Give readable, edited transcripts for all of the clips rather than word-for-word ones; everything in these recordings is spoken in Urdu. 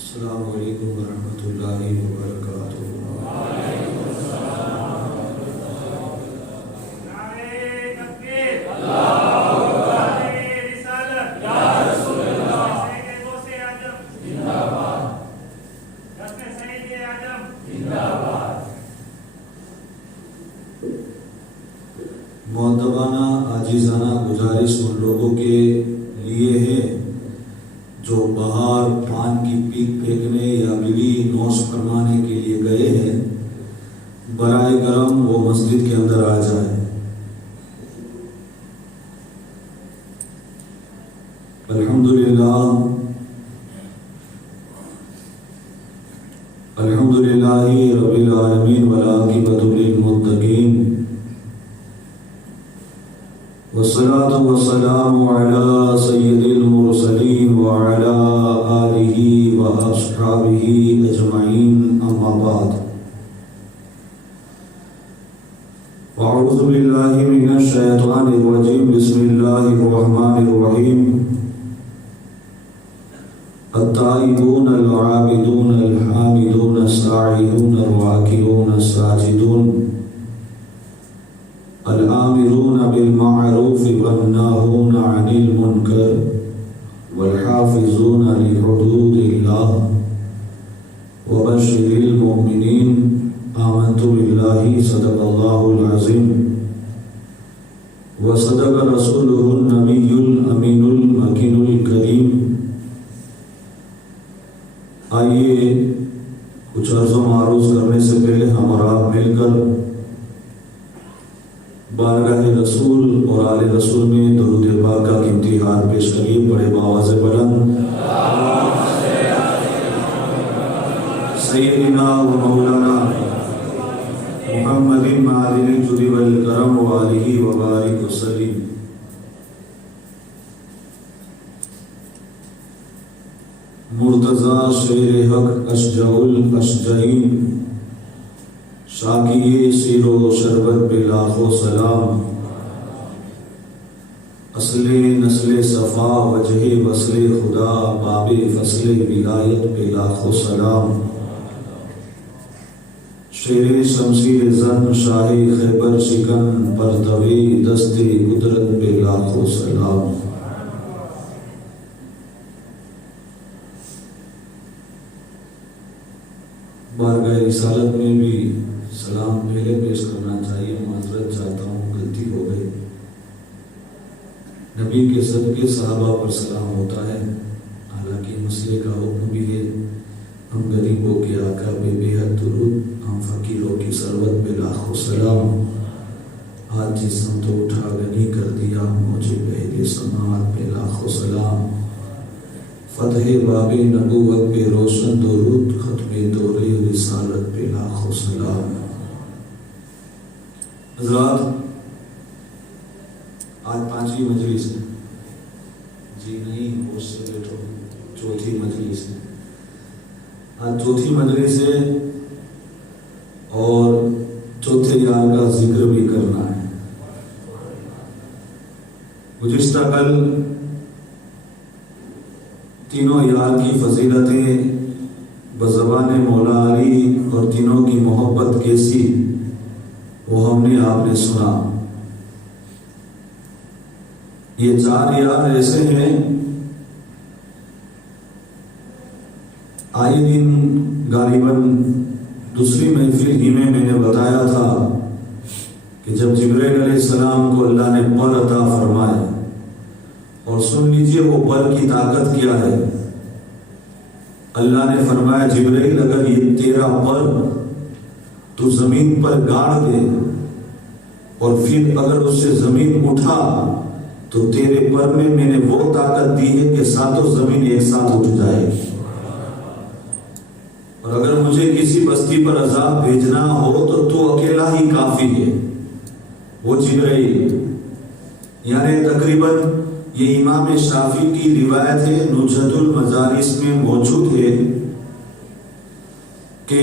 السلام علیکم ورحمۃ اللہ وبرکاتہ۔ مؤدبانہ عاجزانہ گزارش ان لوگوں کے لیے ہے جو باہر پان کی پیک پھینکنے یا بلی نوش فرمانے کے لیے گئے ہیں، برائے کرم وہ مسجد کے اندر آ جائے۔ الحمدللہ رب العالمین والعاقبۃ للمتقین، والصلاة والسلام على سید المرسلین وعلى آلہ واصحابہ اجمعین، اما بعد۔ اعوذ باللہ من الشیطان الرجیم، بسم اللہ الرحمن الرحیم۔ التائبون العابدون الحامدون الساعدون الراکعون الساجدون، الآمرون بالمعروف والناهون عن المنکر، والحافظون لحدود اللہ، وبشر المؤمنین۔ آمنت باللہ، صدق اللہ العظیم، وصدق رسولہ النبی الامین المکین الکریم۔ آئیے کچھ عرض و معروض کرنے سے پہلے ہم اور آپ مل کر بارگاہ رسول اور آل رسول میں درود پاک کا قیمتی ہار پیش کریے، بڑے باواز بلند۔ سیدنا و مولانا محمد معدن الجود والکرم وآلہ وبارک وسلم۔ مرتضی شیر حق اشجع الاشجعین، شاکی سیر و شربت پہ لاکھوں سلام، اصل نسل صفا وجہ وصل خدا، باب فصل ولایت پہ لاکھوں سلام۔ شیر شمشیر زن شاہ خیبر شکن، پرتوی دست قدرت پہ لاکھوں سلام۔ بارگاہ رسالت میں بھی سلام پہلے پیش کرنا چاہیے، معذرت چاہتا ہوں، غلطی ہو گئی۔ نبی کے صدقے صحابہ پر سلام ہوتا ہے، حالانکہ مسئلے کا حکم بھی ہے۔ ہم غریبوں کے آقا پہ بے حد درود، ہم فقیروں کی ثروت پہ لاکھوں سلام۔ آج جسم تو اٹھا غنی کر دیا، مجھے پہلے سماعت پہ لاکھوں سلام۔ فتح باب نبوت پہ روشن درود، ختم دور رسالت پہ لاکھوں سلام۔ حضرات، آج 5ویں مجلس ہے، جی نہیں ہوش سے بیٹھو، چوتھی مجلس ہے، آج چوتھی مجلس ہے اور چوتھے یار کا ذکر بھی کرنا ہے۔ گزشتہ کل تینوں یار کی فضیلتیں بزبان مولا علی اور تینوں کی محبت کیسی، وہ ہم نے آپ نے سنا۔ یہ 4 یار ایسے ہیں، آئے دن غالباً دوسری محفل ہی میں نے بتایا تھا کہ جب جبرائیل علیہ السلام کو اللہ نے پر عطا فرمائے، اور سن لیجئے وہ پر کی طاقت کیا ہے۔ اللہ نے فرمایا جبرائیل اگر یہ تیرا پر تو زمین پر گاڑ دے، اور پھر اگر اس سے زمین اٹھا تو تیرے پر میں نے وہ طاقت دی ہے کہ ساتوں زمین ایک ساتھ اٹھ جائے گی۔ اور اگر مجھے کسی بستی پر عذاب بھیجنا ہو تو اکیلا ہی کافی ہے، وہ جبرائیل۔ یعنی تقریباً یہ امام شافعی کی روایت ہے، نجہت المجالس میں موجود ہے کہ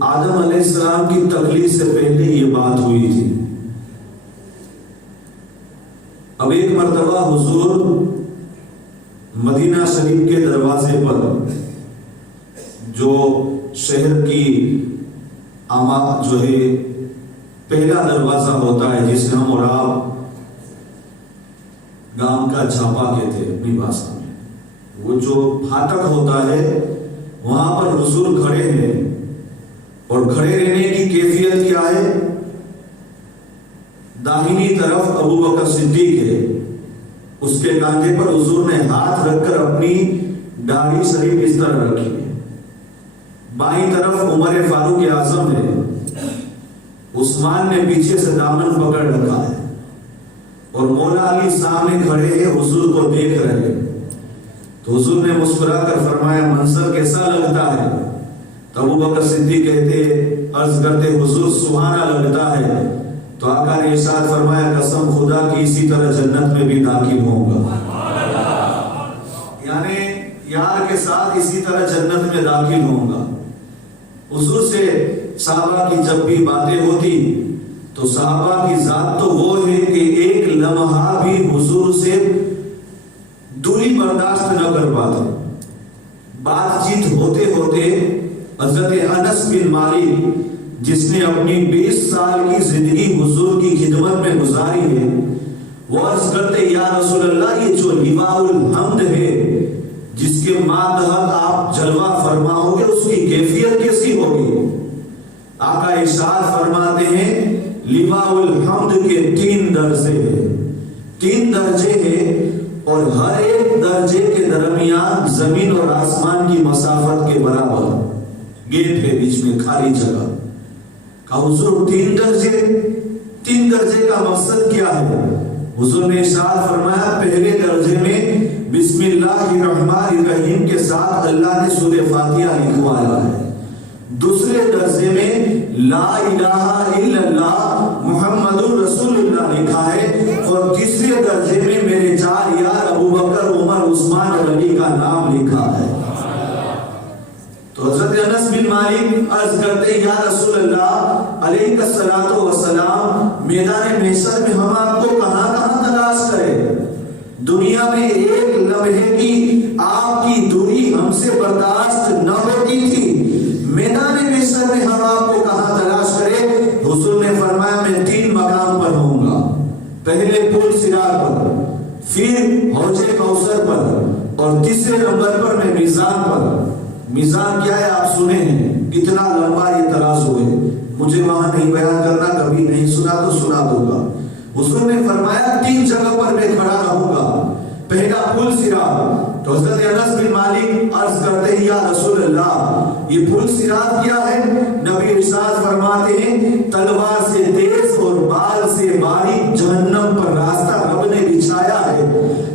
آدم علیہ السلام کی تخلیق سے پہلے یہ بات ہوئی تھی۔ اب ایک مرتبہ حضور مدینہ شریف کے دروازے پر، جو شہر کی جو ہے پہلا دروازہ ہوتا ہے، جسے ہم اور آپ گام کا چھاپا کہتے ہیں اپنی بھاشا میں، وہ جو پھاٹک ہوتا ہے وہاں پر حضور کھڑے ہیں، اور کھڑے رہنے کی کیفیت کیا ہے؟ داہنی طرف ابو بکر صدیق ہے، اس کے کاندھے پر حضور نے ہاتھ رکھ کر اپنی داڑھی شریف اس طرح رکھی ہے، بائیں طرف عمر فاروق اعظم ہے، عثمان نے پیچھے سے دامن پکڑ رکھا ہے، اور مولا علی سامنے کھڑے ہیں، حضور کو دیکھ رہے ہیں۔ تو حضور نے مسکرا کر فرمایا منظر کیسا لگتا ہے؟ تو ابو بکر صدیق کہتے، عرض کرتے حضور سہانا لگتا ہے۔ تو آقا نے ارشاد فرمایا قسم خدا کی اسی طرح جنت میں بھی داخل ہوں گا، یعنی یار کے ساتھ اسی طرح جنت میں داخل ہوں گا۔ حضور سے صحابہ کی جب بھی باتیں ہوتی تو صحابہ کی ذات تو وہ ہے کہ ایک لمحہ بھی حضور سے دوری برداشت نہ کر پاتے۔ بات چیت ہوتے ہوتے حضرت انس بن مالک، جس نے اپنی 20 سال کی زندگی حضور کی خدمت میں گزاری ہے، وہ عرض کرتے یا رسول اللہ یہ جو لواء الحمد ہے جس کے ماتحت آپ جلوہ فرماؤ گے اس کی کیفیت کیسی ہوگی؟ آقا ارشاد فرماتے ہیں لواء الحمد کے 3 درجے ہیں، 3 درجے ہیں، اور ہر ایک درجے کے درمیان زمین اور آسمان کی مسافت کے برابر گیپ ہے، بیچ میں خالی جگہ۔ کہا حضور 3 درجے کا مقصد کیا ہے؟ حضور نے ارشاد فرمایا پہلے درجے میں بسم اللہ الرحمن الرحیم کے ساتھ اللہ نے سورہ فاتحہ لکھوایا ہے، دوسرے درجے میں لا الہ الا اللہ محمد رسول اللہ لکھا ہے، اور تیسرے درجے میں میرے 4 یار ابو بکر عمر عثمان اور علی کا نام لکھا ہے۔ تو حضرت انس بن مالک عرض کرتے یا رسول اللہ علیہ الصلوۃ والسلام میدان محشر میں ہم آپ کو کہاں کہاں تلاش کریں؟ دنیا میں ایک لمحے کی آپ کی دوری ہم سے برداشت نہ ہوتی تھی، میدان محشر میں ہم آپ کو کہاں تلاش کریں؟ حضور نے فرمایا میں 3 مقام پر ہوں گا، پہلے پل صراط پر، پھر حوض کوثر پر، اور تیسرے نمبر پر میں میزان پر۔ میزان کیا ہے آپ سنے ہیں، اتنا لمبا یہ ترازو ہے، مجھے وہاں نہیں بیان کرنا، کبھی نہیں سنا تو سنا دوں گا۔ حضور نے فرمایا 3 جگہ پر میں کھڑا رہوں گا، پہلا پل صراط۔ تو حضرت انس بن مالک عرض کرتے ہیں یا رسول اللہ یہ پل صراط کیا ہے؟ نبی ارشاد فرماتے ہیں تلوار سے تیز اور بال سے باریک جہنم پر راستہ رب نے بچھایا ہے،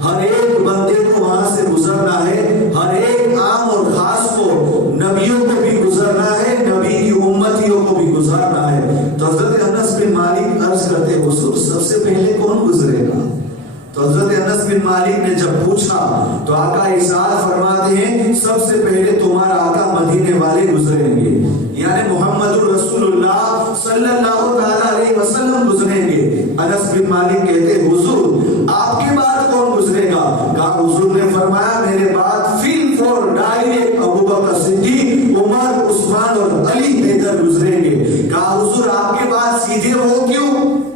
ہر ایک بندے کو وہاں سے گزرنا ہے، ہر ایک عام اور خاص کو، نبیوں کو بھی گزرنا ہے، نبی کی امتیوں کو بھی گزرنا ہے۔ تو حضرت انس بن مالک عرض کرتے حضور سب سے پہلے کون گزرے گا؟ تو حضرت انس بن مالک نے جب پوچھا تو آقا ارشاد فرماتے ہیں سب سے پہلے تمہارا آقا مدینے والے گزریں گے، یعنی محمد رسول اللہ صلی اللہ علیہ وسلم گزریں گے۔ انس بن مالک کہتے حضور آپ کے بعد کون گزرے گا؟ کہا حضور نے فرمایا میرے بعد فیل فور ڈائریکٹ ابو بکر صدیق، عمر، عثمان اور علی ادھر گزریں گے۔ کہا حضور آپ کے بعد سیدھے ہو کیوں،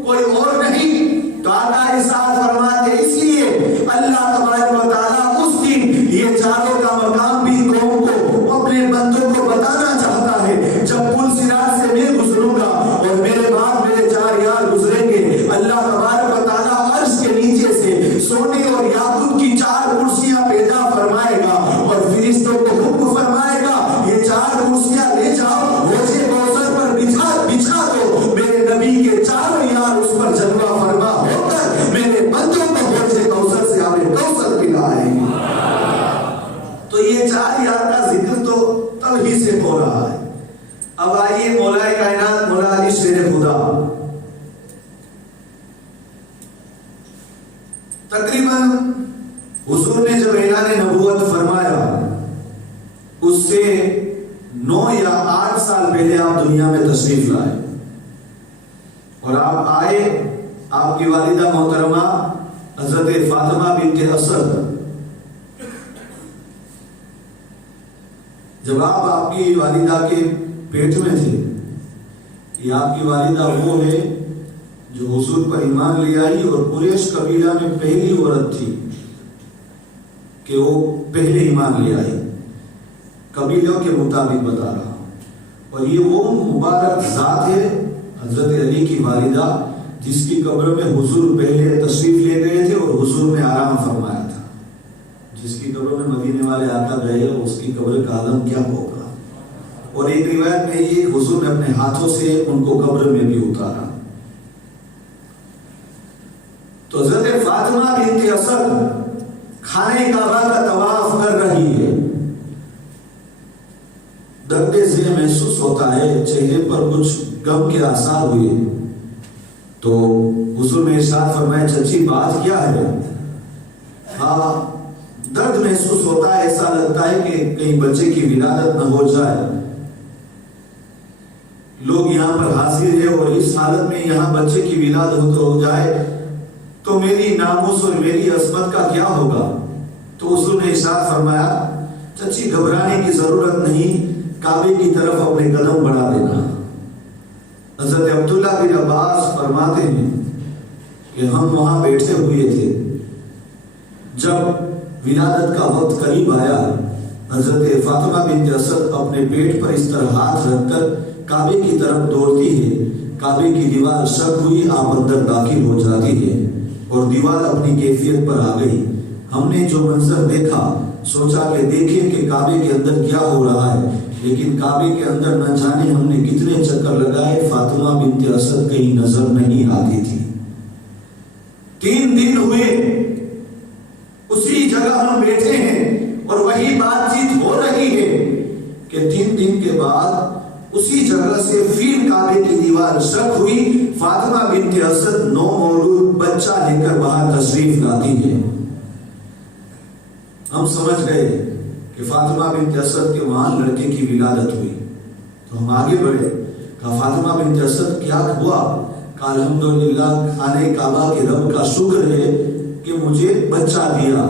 کوئی اور نہیں؟ تو آقا ارشاد فرماتے اس لیے اللہ تبارک و تعالیٰ اس دن یہ چاروں کا مقام بھی قوم کو اپنے بندوں کو بتانا چاہتا ہے۔ جب پل صراط سے میں گزروں گا اور میرے بعد میرے 4 یار گزریں گے، اللہ تبارک و تعالیٰ عرش کے نیچے سے سونے اور یاقوت کی 4 کرسیاں پیدا فرمائے گا اور فرشتوں کو حکم فرمائے گا یہ 4 کرسیاں لے جاؤ حوض کوثر پر بچھا دو، میرے نبی کے 4 یار اس پر جلوہ فرما ہو کر میرے بندوں کو حوض کوثر سے آب کوثر پلائیں گے۔ تو یہ 4 یار کا ذکر تو تب ہی سے ہو رہا ہے۔ اب آئیے مولا کائنات مولا علی شیر خدا تقریباً حضور نے جب اعلان نبوت فرمایا اس سے 9 یا 8 سال پہلے آپ دنیا میں تشریف لائے، اور آپ آئے، آپ کی والدہ محترمہ حضرت فاطمہ بنت اسد، جب آپ کی والدہ کے پیٹ میں تھے، یہ آپ کی والدہ وہ ہے جو حضور پر ایمان لے آئی اور قریش قبیلہ میں پہلی عورت تھی کہ وہ پہلے ایمان لے آئی، قبیلوں کے مطابق بتا رہا ہوں۔ اور یہ وہ مبارک ذات ہے حضرت علی کی والدہ جس کی قبر میں حضور پہلے تشریف لے گئے تھے اور حضور نے آرام فرمایا تھا۔ جس کی قبر میں مدینے والے آقا گئے اس کی قبر کا عالم کیا ہوگا۔ اور ایک روایت میں یہ حضور نے اپنے ہاتھوں سے ان کو قبر میں بھی اتارا۔ تو حضرت فاطمہ بنت اسد خانہ کعبہ کا طواف کر رہی ہے، درد سے محسوس ہوتا ہے، چہرے پر کچھ غم کے آثار ہوئے، تو حضور نے ارشاد فرمایا چچی بات کیا ہے؟ ہاں درد محسوس ہوتا ہے، ایسا لگتا ہے کہ کہیں بچے کی ولادت نہ ہو جائے، لوگ یہاں پر حاضر ہیں اور اس حالت میں یہاں بچے کی ولادت ہو جائے تو میری ناموس اور میری عصمت کا کیا ہوگا؟ تو حضور نے ارشاد فرمایا چچی گھبرانے کی ضرورت نہیں، کعبے کی طرف اپنے قدم بڑھا دینا۔ حضرت عبداللہ بن عباس فرماتے ہیں کہ ہم وہاں بیٹھے ہوئے تھے، جب ولادت کا وقت قریب آیا، حضرت فاطمہ بنت اسد اپنے پیٹ پر اس طرح ہاتھ رکھ کر کعبے کی طرف دوڑتی ہے، کعبے کی دیوار شک ہوئی، آپ اندر داخل ہو جاتی ہے اور دیوار اپنی کیفیت پر آ گئی۔ ہم نے جو منظر دیکھا سوچا کہ دیکھیں کہ کعبے کے اندر کیا ہو رہا ہے، لیکن کعبے کے اندر نہ جانے ہم نے کتنے چکر لگائے، فاطمہ بنت اسد کہیں نظر نہیں آتی تھی۔ 3 دن ہوئے اسی جگہ ہم بیٹھے ہیں اور وہی بات چیت ہو رہی ہے کہ 3 دن کے بعد اسی جگہ سے پھر کعبے کی دیوار شک ہوئی، فاطمہ بنت اسد 9 مولود بچہ لے کر وہاں تشریف لاتی ہے۔ ہم سمجھ گئے کہ فاطمہ بنت اسد کے وہاں لڑکے کی ولادت ہوئی، تو ہم آگے بڑھے، کہا فاطمہ بنت اسد کیا ہوا؟ کہا الحمدللہ خانہ کعبہ کے رب کا شکر ہے کہ مجھے بچہ دیا،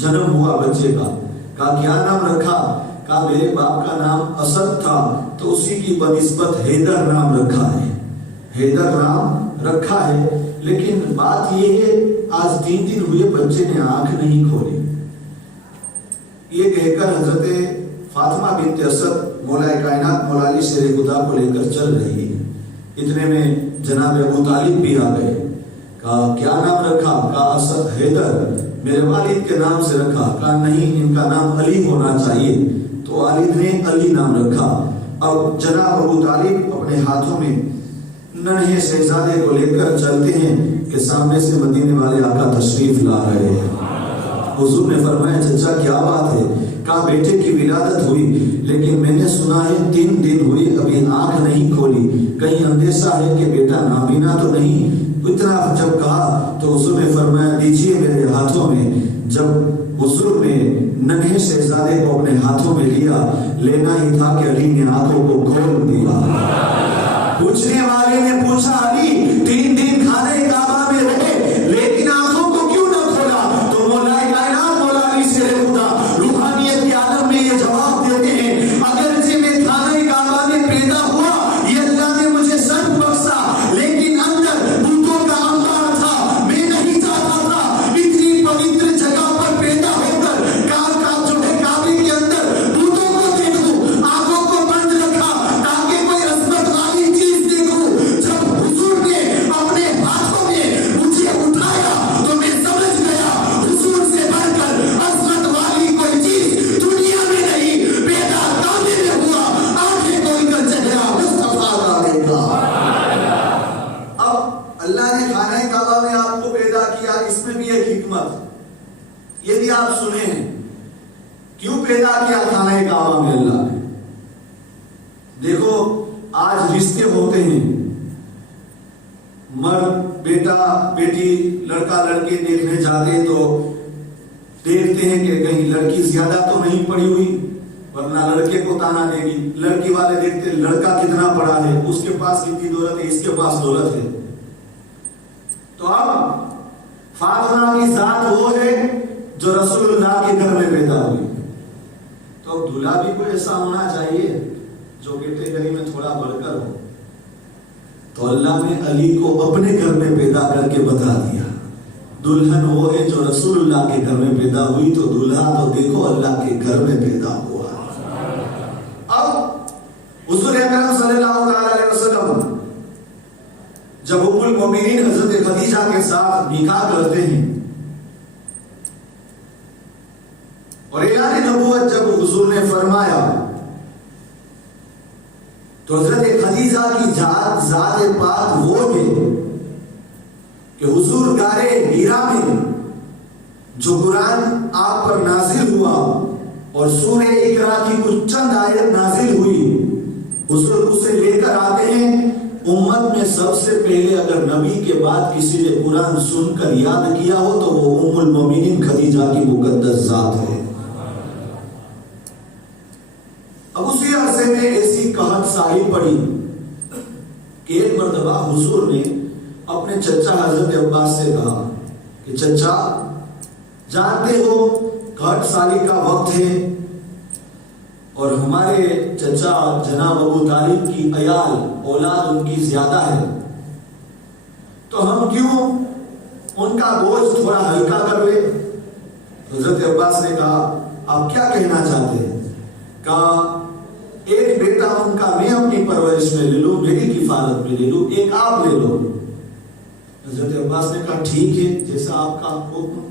جنم ہوا بچے کا۔ کہا کیا نام رکھا؟ کہا میرے باپ کا نام اسد تھا تو اسی کی بنسبت حیدر نام رکھا ہے، حیدر نام رکھا ہے۔ لیکن بات یہ ہے آج 3 دن ہوئے بچے نے آنکھ نہیں کھولی۔ یہ کہہ کر حضرت فاطمہ بنت اسد مولا کائنات مولا علی شیر خدا کو لے کر چل رہی ہے۔ اتنے میں جناب ابو طالب بھی آ گئے، کہا کیا نام رکھا؟ کہا اسد حیدر، میرے والد کے نام سے رکھا۔ کہا نہیں ان کا نام علی ہونا چاہیے، تو والد نے علی نام رکھا۔ اب جناب ابو طالب اپنے ہاتھوں میں ننھے شہزادے کو لے کر چلتے ہیں کہ سامنے سے مدینے والے آقا تشریف لا رہے ہیں۔ حضور نے فرمایا چچا کیا بات ہے؟ کہا بیٹے کی ولادت ہوئی، لیکن میں نے سنا ہے 3 دن ہوئے ابھی آنکھ نہیں کھولی، کہیں اندیشہ ہے کہ بیٹا نابینا تو نہیں؟ اتنا جب کہا تو حضور نے فرمایا دیجیے میرے ہاتھوں میں۔ جب حضور نے ننھے شہزادے کو اپنے ہاتھوں میں لیا، لینا ہی تھا کہ علی نے آنکھوں کو کھول دیا۔ پوچھنے والے نے پوچھا علی 3 دن خانہ کعبہ میں رہے لیکن آنکھوں کو کیوں نہ کھولا؟ تو مولا کائنات مولا علی شیر خدا روحانیت کے عالم میں یہ جواب دیتے ہیں اگرچہ میں خانہ کعبہ میں پیدا ہوا، یہ اللہ نے مجھے شرف بخشا، لیکن اندر بتوں کا انبار تھا، میں نہیں چاہتا تھا اتنی پوتر جگہ پر پیدا ہو کر جو ہے کعبے کے اندر بتوں کو دیکھوں، آنکھوں کو بند رکھا تاکہ کوئی عظمت والی چیز دیکھوں۔ جب حضور نے اپنے ہاتھوں میں مجھے اٹھایا تو میں سمجھ گیا حضور سے بڑھ کر عظمت والی کوئی چیز دنیا میں نہیں، پیدا کعبے میں ہوا، آنکھیں کھول کر چہرہ مصطفیٰ کا دیکھا۔ اب اللہ نے خانہ کعبہ میں آپ کو پیدا کیا، اس میں بھی ایک حکمت، یہ بھی آپ سنیں کیوں پیدا کیا خانہ کعبہ میں اللہ نے۔ دیکھو آج رشتے ہوتے ہیں، مرد بیٹا بیٹی لڑکا لڑکی دیکھنے جاتے تو دیکھتے ہیں کہ کہیں لڑکی زیادہ تو نہیں پڑی ہوئی ورنہ لڑکے کو تانا دے گی، لڑکی والے دیکھتے لڑکا کتنا پڑا ہے، اس کے پاس کتنی دولت ہے، اس کے پاس دولت ہے۔ تو اب فاطمہ کی ذات وہ ہے جو رسول اللہ کے گھر میں پیدا ہوئی. تو دلہا بھی کوئی ایسا ہونا چاہیے جو کیٹیگری میں تھوڑا بڑھ کر ہو. تو اللہ نے علی کو اپنے گھر میں پیدا کر کے بتا دیا دلہن وہ ہے جو رسول اللہ کے گھر میں پیدا ہوئی. تو دلہا تو دیکھو اللہ کے گھر میں پیدا ہوا. اب حضور اکرم صلی اللہ علیہ وسلم جب ام المومنین حضرت خدیجہ کے ساتھ نکاح کرتے ہیں اور اعلان نبوت جب حضور نے فرمایا تو حضرت خدیجہ کی ذات پاک وہ ہے کہ حضور غار حرا میں جو قرآن آپ پر نازل ہوا اور سورہ اقرا کی کچھ چند آیت نازل ہوئی حضور اسے لے کر آتے ہیں. امت میں سب سے پہلے اگر نبی کے بعد کسی نے قرآن سن کر یاد کیا ہو تو وہ ام المومنین خدیجہ کی مقدس ذات ہے. اب اسی عرصے میں ایسی قحط ساری پڑی کہ ایک مرتبہ حضور نے اپنے چچا حضرت عباس سے کہا کہ چچا جانتے ہو قحط سالی کا وقت ہے اور ہمارے چچا جناب ابو طالب کی عیال اولاد ان کی زیادہ ہے تو ہم کیوں ان کا بوجھ تھوڑا ہلکا کر لیں. حضرت عباس نے کہا آپ کیا کہنا چاہتے ہیں؟ کہا ایک بیٹا ان کا میں اپنی پرورش میں لے لوں میری کفالت میں لے لوں ایک آپ لے لو. حضرت عباس نے کہا ٹھیک ہے جیسا آپ کا حکم.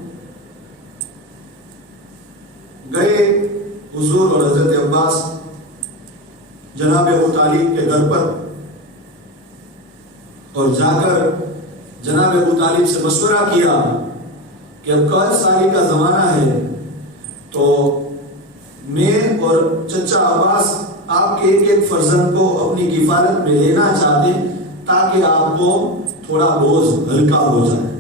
گئے حضور اور حضرت عباس جناب ابو طالب کے گھر پر اور جا کر جناب ابو طالب سے مشورہ کیا کہ اب قحط سالی کا زمانہ ہے تو میں اور چچا عباس آپ کے ایک ایک فرزند کو اپنی کفالت میں لینا چاہتے تاکہ آپ کو تھوڑا بوجھ ہلکا ہو جائے.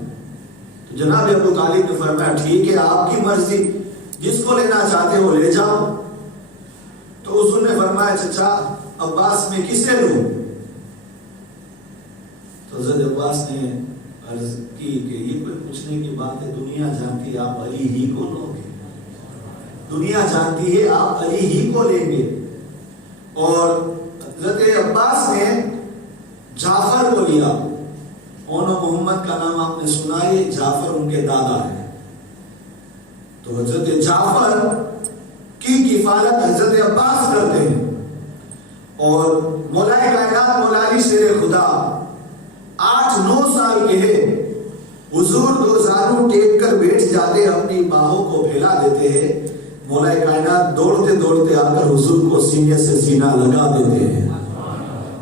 تو جناب ابو طالب نے فرمایا ٹھیک ہے آپ کی مرضی جس کو لینا چاہتے ہو لے جاؤ. تو حضور نے فرمایا چچا عباس میں کسے لوں؟ تو حضرت عباس نے عرض کی کہ یہ کوئی پوچھنے کی بات ہے دنیا جانتی ہے آپ علی ہی کو لو گے. دنیا جانتی ہے آپ علی ہی کو لیں گے. اور حضرت عباس نے جعفر کو لیا. اون محمد کا نام آپ نے سنا ہے جعفر ان کے دادا ہے. تو حضرت جعفر کی کفالت حضرت عباس کرتے ہیں اور مولا کائنات مولا علی شیر خدا 8-9 سال کے ہیں. حضور دو زانوں ٹیک کر بیٹھ جاتے اپنی باہوں کو پھیلا دیتے ہیں. مولا کائنات دوڑتے دوڑتے آ کر حضور کو سینے سے سینہ لگا دیتے ہیں.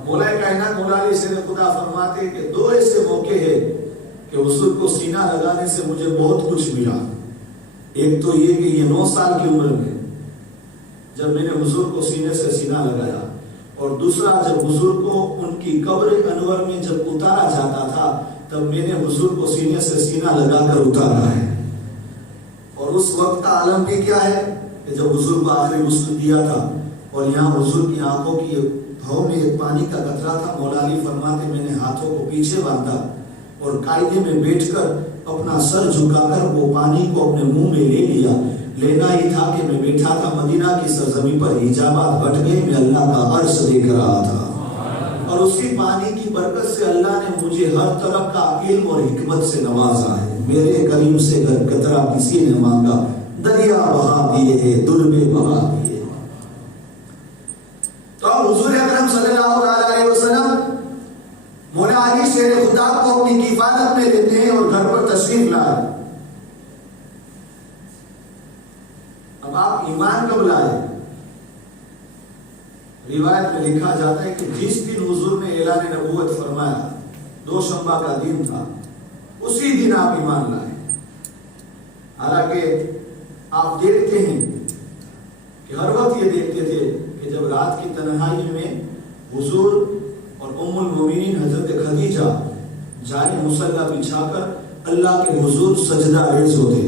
مولا کائنات مولا علی شیر خدا فرماتے ہیں کہ 2 ایسے موقع ہیں کہ حضور کو سینہ لگانے سے مجھے بہت کچھ ملا. ایک تو یہ کہ یہ 9 سال کی عمر میں جب میں نے حضور کو سینے سے سینہ لگایا اور دوسرا جب حضور کو ان کی قبر انور میں جب اتارا جاتا تھا تب میں نے حضور کو سینے سے سینہ لگا کر اتارا ہے. اور اس وقت کا عالم بھی کیا ہے کہ جب حضور کو آخری غسل دیا تھا اور یہاں حضور کی آنکھوں کی بھاؤں میں ایک پانی کا قطرہ تھا. مولا علی فرماتے میں نے ہاتھوں کو پیچھے باندھا اور قاعدے میں بیٹھ کر اپنا سر جھکا کر وہ پانی کو اپنے منہ میں لے لیا. لینا ہی تھا کہ میں بیٹھا تھا مدینہ کی سرزمین پر حجابات ہٹ گئے میں اللہ کا عرش دیکھ رہا تھا اور اسی پانی کی برکت سے اللہ نے مجھے ہر طرح کا علم اور حکمت سے نوازا ہے. میرے کریم سے قطرہ کسی نے مانگا دریا بہا دیے ہے دربے بہا دیے. تو حضور اکرم صلی اللہ علیہ وسلم مولا علی شیر خدا کو اپنی کفالت میں لیتے ہیں اور گھر پر تشریف لائے. اب آپ ایمان کب لائے؟ روایت میں لکھا جاتا ہے کہ جس دن حضور نے اعلان نبوت فرمایا دوشنبہ کا دن تھا اسی دن آپ ایمان لائے. حالانکہ آپ دیکھتے ہیں کہ ہر وقت یہ دیکھتے تھے کہ جب رات کی تنہائی میں حضور اور ام المومنین حضرت خدیجہ جائے مصلی بچھا کر اللہ کے حضور سجدہ ریز ہوتے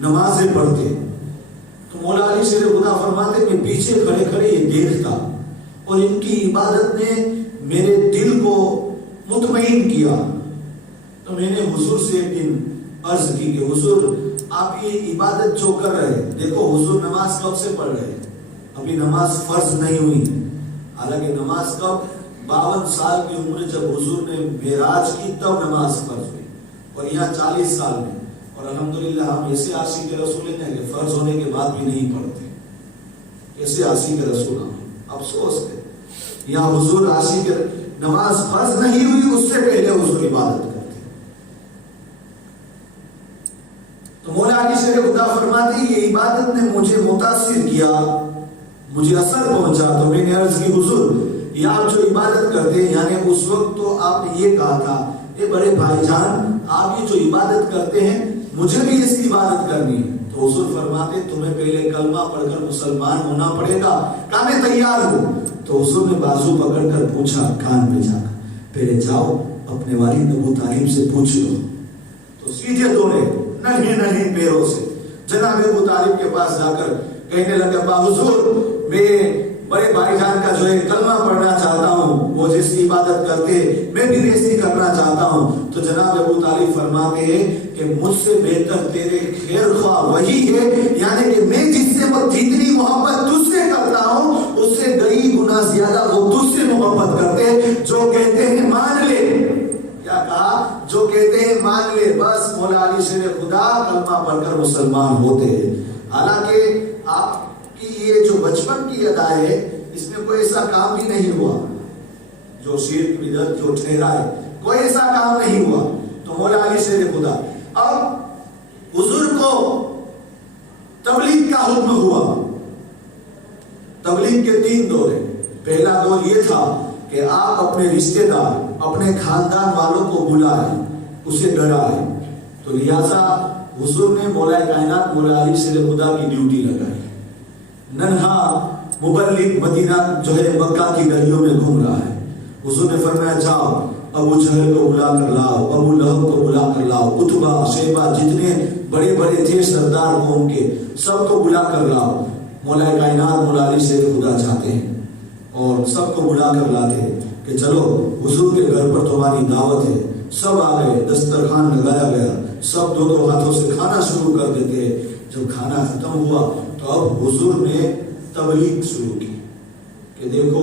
نمازیں پڑھتے تو مولا علی شیر خدا فرماتے میں پیچھے کھڑے کھڑے یہ دیکھتا اور ان کی عبادت نے میرے دل کو مطمئن کیا. تو میں نے حضور سے ایک دن عرض کی کہ حضور آپ یہ عبادت جو کر رہے ہیں، دیکھو حضور نماز کب سے پڑھ رہے ہیں، ابھی نماز فرض نہیں ہوئی، حالانکہ نماز کب 52 سال کی عمر جب حضور نے معراج کی تب نماز فرض ہوئی، اور یہاں 40 سال میں، اور الحمدللہ ہم ایسے عاشق رسول ہیں کہ فرض ہونے کے بعد بھی نہیں پڑھتے، ایسے عاشق رسول ہم افسوس ہے۔ یہاں حضور عاشق نماز فرض نہیں ہوئی اس سے پہلے حضور عبادت کرتے۔ تو مولا علی شیر خدا فرماتے ہیں یہ عبادت نے مجھے متاثر کیا، مجھے اثر پہنچا، تو میں نے عرض کی حضور یہ آپ جو عبادت کرتے ہیں، یعنی اس وقت تو آپ نے یہ کہا تھا اے بڑے بھائی جان آپ یہ جو عبادت کرتے ہیں مجھے بھی اس کی عبادت کرنی ہے۔ تو حضور فرماتے تمہیں پہلے کلمہ پڑھ کر مسلمان ہونا پڑے گا، کہا میں تیار ہوں۔ تو حضور نے بازو پکڑ کر پوچھا کان پہ جا کر، پہلے جاؤ اپنے والد ابو طالب سے پوچھ لو۔ تو سیدھے دوڑے ننھے ننھے پیروں سے جناب ابو طالب کے پاس جا کر کہنے لگا با حضور میں بڑے بھائی جان کا جو ہے کلمہ پڑھنا چاہتا ہوں، وہ جس کی عبادت کرتے میں بھی ویسی کرنا چاہتا ہوں۔ تو جناب ابو طالب فرماتے ہیں کہ مجھ سے بہتر تیرے خیر خواہ وہی ہے، یعنی کہ میں جس سے جتنی محبت تجھ سے کرتا ہوں اس سے کئی گنا زیادہ وہ تجھ سے محبت کرتے، جو کہتے ہیں مان لے، کیا کہا، جو کہتے ہیں مان لے، بس مولا علی شیر خدا کلمہ پڑھ کر مسلمان ہوتے ہیں۔ حالانکہ آپ کی یہ جو بچپن کی ادا ہے اس میں کوئی ایسا کام بھی نہیں ہوا جو شرک بدعت جو ٹھہرا ہے، کوئی ایسا کام نہیں ہوا۔ تو مولا علی شیر خدا اب حضور کو تبلیغ کا حکم ہوا۔ تبلیغ کے 3 دور ہیں۔ پہلا دور یہ تھا کہ آپ اپنے رشتہ دار اپنے خاندان والوں کو بلائیں، اسے ڈرائیں۔ تو لہذا حضور نے مولا کائنات مولا علی شیر خدا کی ڈیوٹی لگائی۔ ننھا مبلغ مدینہ جو ہے مکہ کی گلیوں میں گھوم رہا ہے، حضور نے فرمایا جاؤ ابو جہل کو بلا کر لاؤ، ابو لہب کو بلا کر لاؤ، عتبہ شیبہ جتنے بڑے بڑے تھے سردار قوم کے سب کو بلا کر لاؤ۔ مولا کائنات مولا علی شیر خدا چاہتے ہیں اور سب کو بلا کر لاتے ہیں کہ چلو حضور کے گھر پر تمہاری دعوت ہے۔ سب آ گئے، دسترخوان لگایا گیا، سب 2 ہاتھوں سے کھانا شروع کر دیتے ہیں۔ جب کھانا ختم ہوا تو اب حضور نے تبلیغ شروع کی کہ دیکھو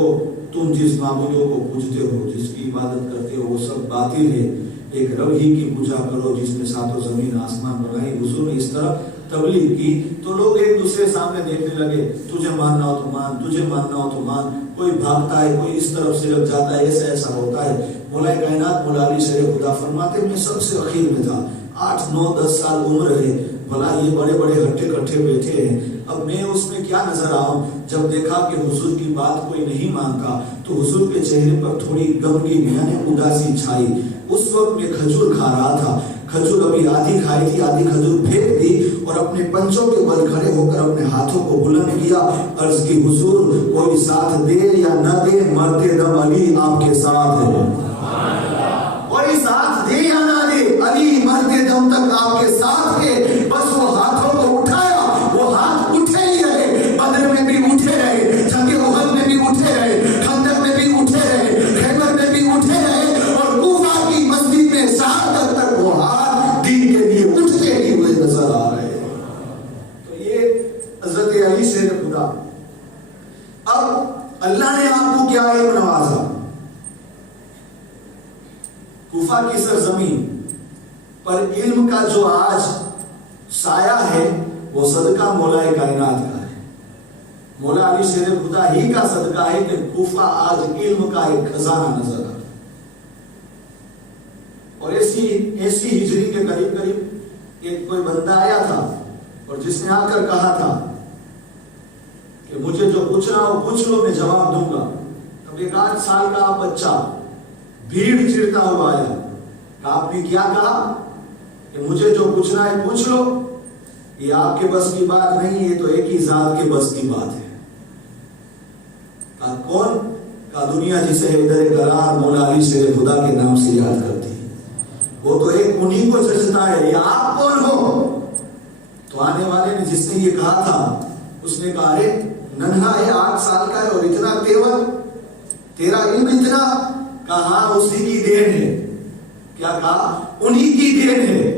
تم جس معبودوں کو پوجتے ہو، جس کی عبادت کرتے ہو وہ سب باطل ہے، ایک رب ہی کی پوجا کرو جس نے 7 زمین آسمان بنائی۔ حضور نے اس طرح تبلیغ کی تو لوگ ایک دوسرے سامنے دیکھنے لگے، تجھے ماننا ہو تو مان، تجھے ماننا ہو تو مان، کوئی بھاگتا ہے، کوئی اس طرف سے لگ جاتا ہے، ایسا ہوتا ہے۔ مولا کائنات مولا علی شیر خدا فرماتے میں سب سے اخیر میں تھا، 8 9 10 سال عمر ہے، بھلا یہ بڑے بڑے ہٹے کٹھے بیٹھے ہیں، اب میں اس میں کیا نظر آؤں؟ جب دیکھا کہ حضور کی بات کوئی نہیں مانتا تو حضور کے چہرے پر تھوڑی غمگین یعنی اداسی چھائی۔ اس وقت میں کھجور کھا رہا تھا، کھجور ابھی آدھی کھائی تھی، آدھی کھجور پھینک دی اور اپنے پنچوں کے بل کھڑے ہو کر اپنے ہاتھوں کو بلند کیا، عرض کی حضور کوئی ساتھ دے یا نہ دے مرتے دم علی آپ کے ساتھ ہے، کوئی ساتھ دے یا نہ دے علی مرتے دم تک آپ کے ساتھ ہے۔ بس وہ ہاتھوں کو اٹھایا، وہ ہاتھ اٹھے ہی رہے، بدر میں بھی اٹھے رہے، جنگ احد میں بھی اٹھے رہے، خندق میں بھی اٹھے رہے، خیبر میں بھی اٹھے رہے، اور کوفہ کی مسجد میں شہادت تک وہ ہاتھ دین کے لیے اٹھتے ہی ہوئے نظر آ رہے۔ تو یہ حضرت علی شیر خدا۔ اب اللہ نے آپ کو کیا علم نوازا؟ کوفہ کی سرزمین پر علم کا جو آج سایہ ہے وہ صدقہ مولا کائنات کا ہے، مولا علی شیر خدا ہی کا صدقہ ہے کہ کوفہ آج علم کا ایک خزانہ نظر آتا۔ اور ایسی ہجری کے قریب ایک کوئی بندہ آیا تھا اور جس نے آ کر کہا تھا کہ مجھے جو پوچھنا ہو پوچھ لو میں جواب دوں گا۔ اب ایک 8 سال کا بچہ بھیڑ چڑھتا ہوا آیا، آپ نے کیا کہا کہ مجھے جو پوچھنا ہے پوچھ لو، یہ آپ کے بس کی بات نہیں ہے، تو ایک ہی ذات کے بس کی بات ہے۔ کون کا دنیا جسے حیدر قرار مولا علی شیر خدا کے نام سے یاد کرتی ہے، وہ تو ایک انہی کو ججتا ہے، یہ آپ کون ہو؟ تو آنے والے نے جس نے یہ کہا تھا اس نے کہا ارے ننھا ہے، 8 سال کا ہے اور اتنا تیور، تیرا علم اتنا؟ کہا اسی کی دین ہے۔ کیا کہا؟ انہی کی دین ہے۔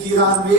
93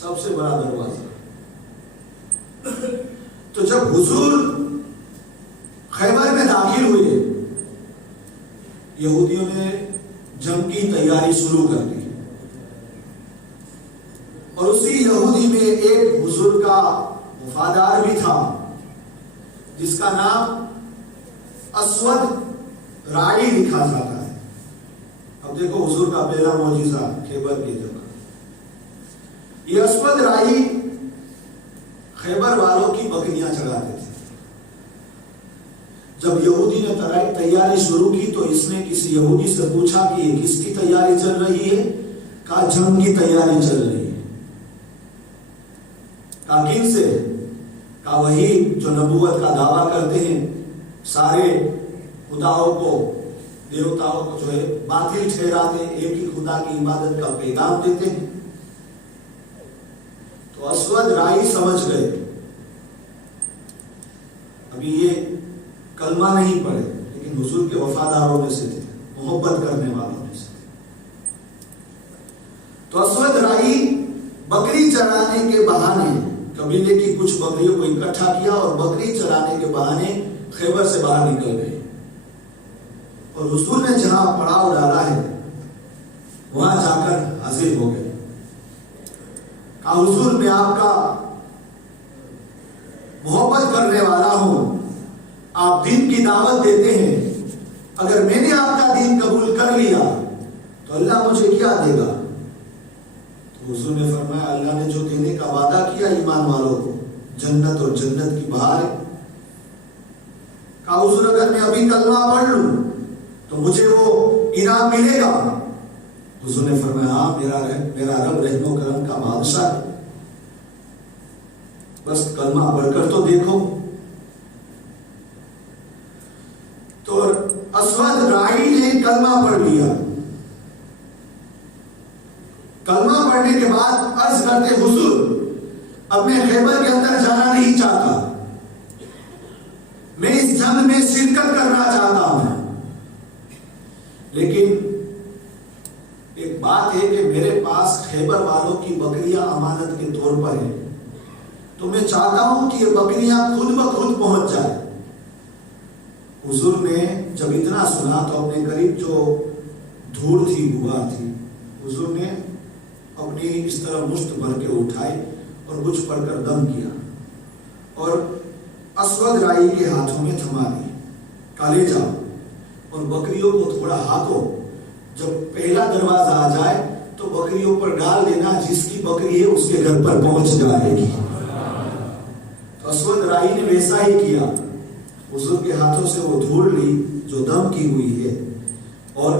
سب سے بڑا دروازہ. تو جب حضور خیبر میں داخل ہوئے، یہودیوں نے جنگ کی تیاری شروع کر دی، اور اسی یہودی میں ایک حضور کا وفادار بھی تھا جس کا نام اسود رائی لکھا جاتا ہے. اب دیکھو حضور کا پہلا معجزہ خیبر کی جگہ. یہ اسود رائی خیبر والوں کی بکریاں چراتے تھے. جب یہودی نے تیاری شروع کی تو اس نے کسی یہودی سے پوچھا کہ یہ کس کی تیاری چل رہی ہے؟ کہا جنگ کی تیاری چل رہی ہے. کہا کن سے؟ کہا وہی جو نبوت کا دعویٰ کرتے ہیں، سارے خداؤں کو، دیوتاؤں کو جو ہے باطل ٹھہراتے ہیں، ایک ہی خدا کی عبادت کا پیغام دیتے ہیں. تو اسود رائی سمجھ گئے. ابھی یہ کلمہ نہیں پڑھے لیکن حضور کے وفاداروں میں سے تھے، محبت کرنے والوں میں سے تھے. تو اسود رائی بکری چرانے کے بہانے قبیلے کی کچھ بکریوں کو اکٹھا کیا اور بکری چرانے کے بہانے خیبر سے باہر نکل گئے. اور حضور نے جہاں پڑاؤ ڈالا ہے وہاں جا کر حاضر ہو گئے. کہا حضور میں آپ کا محبت کرنے والا ہوں، آپ دین کی دعوت دیتے ہیں، اگر میں نے آپ کا دین قبول کر لیا تو اللہ مجھے کیا دے گا؟ تو حضور نے فرمایا اللہ نے جو دینے کا وعدہ کیا ایمان والوں کو، جنت اور جنت کی بہار ہے. کہا حضور اگر میں ابھی کلمہ پڑھ لوں تو مجھے وہ انعام ملے گا؟ حضور نے فرمایا ہاں، میرا رب رحم و کرم کا بادشاہ ہے، بس کلمہ پڑھ کر تو دیکھو. تو اسود رائی نے کلمہ پڑھ لیا. کلمہ پڑھنے کے بعد عرض کرتے حضور اب میں خیبر کے اندر جانا نہیں چاہتا، میں اس جنگ میں شرکت کرنا چاہتا ہوں، لیکن ایک بات ہے کہ میرے پاس خیبر والوں کی بکریاں امانت کے طور پر ہیں، تو میں چاہتا ہوں کہ یہ بکریاں خود بخود پہنچ جائیں. حضور نے جب اتنا سنا تو اپنے قریب جو دھوڑ تھی، غبار تھی، حضور نے اپنی اس طرح مشت بھر کے اٹھائی اور کچھ پڑھ کر دم کیا اور اسود رائی کے ہاتھوں میں تھما دی. کہا لے جاؤ اور بکریوں کو تھوڑا ہاتھوں، جب پہلا دروازہ آ جائے تو بکریوں پر ڈال دینا، جس کی بکری ہے اس کے گھر پر پہنچ جائے گی. تو اسود رائی نے ویسا ہی کیا. حضور کے ہاتھوں سے وہ دھوڑ لی جو دم کی ہوئی ہے اور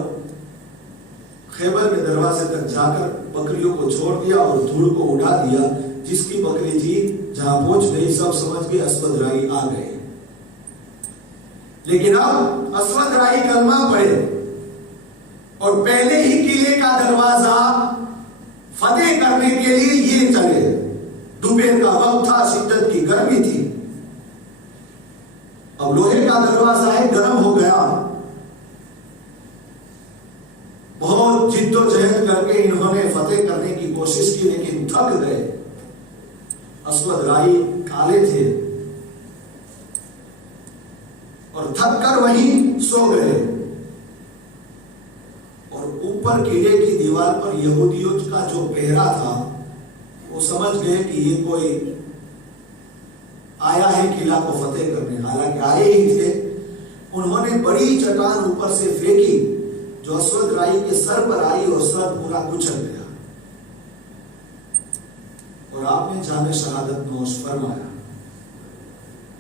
خیبر میں دروازے تک جا کر بکریوں کو چھوڑ دیا اور دھوڑ کو اڑا دیا. جس کی بکری تھی جہاں پہنچ گئی سب سمجھ گئے اسود رائی آ گئے. لیکن اب اسود رائی کلمہ پڑھے اور پہلے ہی قلعے کا دروازہ فتح کرنے کے لیے یہ چلے. دوپہر کا وقت تھا، شدت کی گرمی تھی. اب لوہے کا دروازہ ہے، گرم ہو گیا. بہت جد و جہد کر کے انہوں نے فتح کرنے کی کوشش کی لیکن تھک گئے. اسود رائی کالے تھے اور تھک کر وہیں سو گئے. اور اوپر قلعے کی دیوار پر یہودیوں کا جو پہرا تھا وہ سمجھ گئے کہ یہ کوئی آیا ہے قلعہ کو فتح کرنے. حالانکہ آئے ہی تھے. انہوں نے بڑی چٹان اوپر سے پھینکی جو اسود رائی کے سر پر آئی اور سر پورا کچل گیا اور آپ نے جام شہادت نوش فرمایا.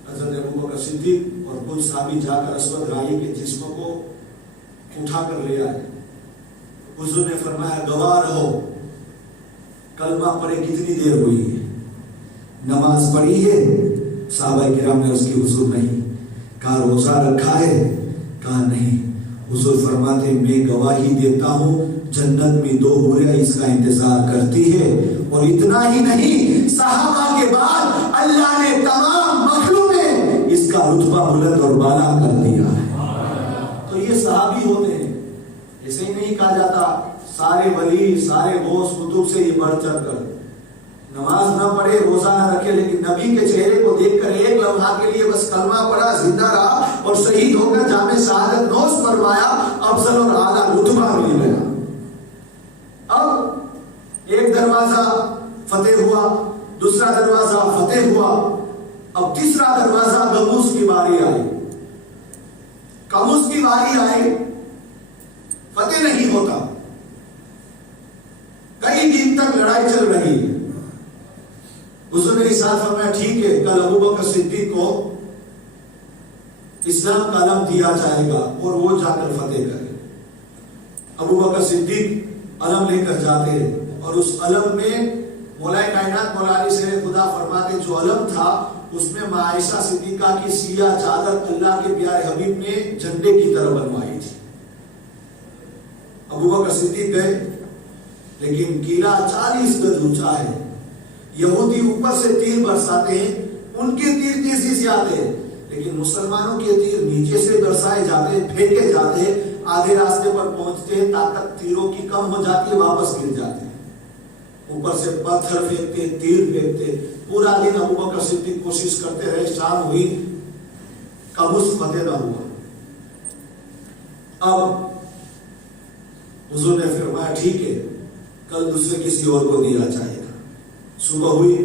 حضرت ابوبکر صدیق اور کچھ صحابی جا کر اسود رائی کے جسم کو اٹھا کر لے آئے. حضور نے فرمایا گواہ رہو، کلمہ پڑھے کتنی دیر ہوئی ہے؟ نماز پڑھی ہے؟ صحابہ کرام نے اس کی حضور نہیں. کہا روزہ رکھا ہے؟ کہا نہیں. حضور فرماتے میں گواہی دیتا ہوں جنت میں 2 حوریں اس کا انتظار کرتی ہے. اور اتنا ہی نہیں، صحابہ کے بعد اللہ نے تمام مخلوق میں اس کا رتبہ بلند اور بالا کر دیا ہے. تو یہ صحابی ہوتے ہیں. ایسے ہی نہیں کہا جاتا سارے ولی، سارے غوث قطب سے یہ بڑھ چڑھ کر. نماز نہ پڑھے، روزہ نہ رکھے، لیکن نبی کے چہرے کو دیکھ کر ایک لمحہ کے لیے بس کلمہ پڑھا، زندہ رہا اور شہید ہو کر جامع شہادت نوش فرمایا، افضل اور اعلیٰ رتبہ مل گیا۔ اب ایک دروازہ فتح ہوا، دوسرا دروازہ فتح ہوا، اب تیسرا دروازہ قموس کی باری آئی۔ قموس کی باری آئی، فتح نہیں ہوتا، کئی دن تک لڑائی چل رہی ہے۔ حضور نے ارشاد فرمایا ٹھیک ہے، کل ابو بکر صدیق کو اسلام کا علم دیا جائے گا اور وہ جا کر فتح کرے۔ ابو بکر صدیق علم لے کر جاتے اور اس علم میں مولا کائنات مولا علی سے خدا فرماتے جو علم تھا اس میں عائشہ صدیقہ کی سیاہ چادر اللہ کے پیارے حبیب نے جھنڈے کی طرح بنوائی تھی۔ ابو بکر صدیق گئے، لیکن قلعہ 40 گز اونچا ہے، یہودی اوپر سے تیر برساتے ہیں، ان کے تیر تیزی سے آتے ہیں، لیکن مسلمانوں کے تیر نیچے سے برسائے جاتے ہیں، پھینکے جاتے ہیں، آدھے راستے پر پہنچتے ہیں، طاقت تیروں کی کم ہو جاتی ہے، واپس گر جاتے ہیں، اوپر سے پتھر پھینکتے، تیر پھینکتے، پورا دن ابو بکر صدیق کوشش کرتے رہے، شام ہوئی، قموس فتح نہ ہوا۔ اب حضور نے فرمایا ٹھیک ہے، کل دوسرے کسی اور کو دیا جائے گا۔ صبح ہوئی،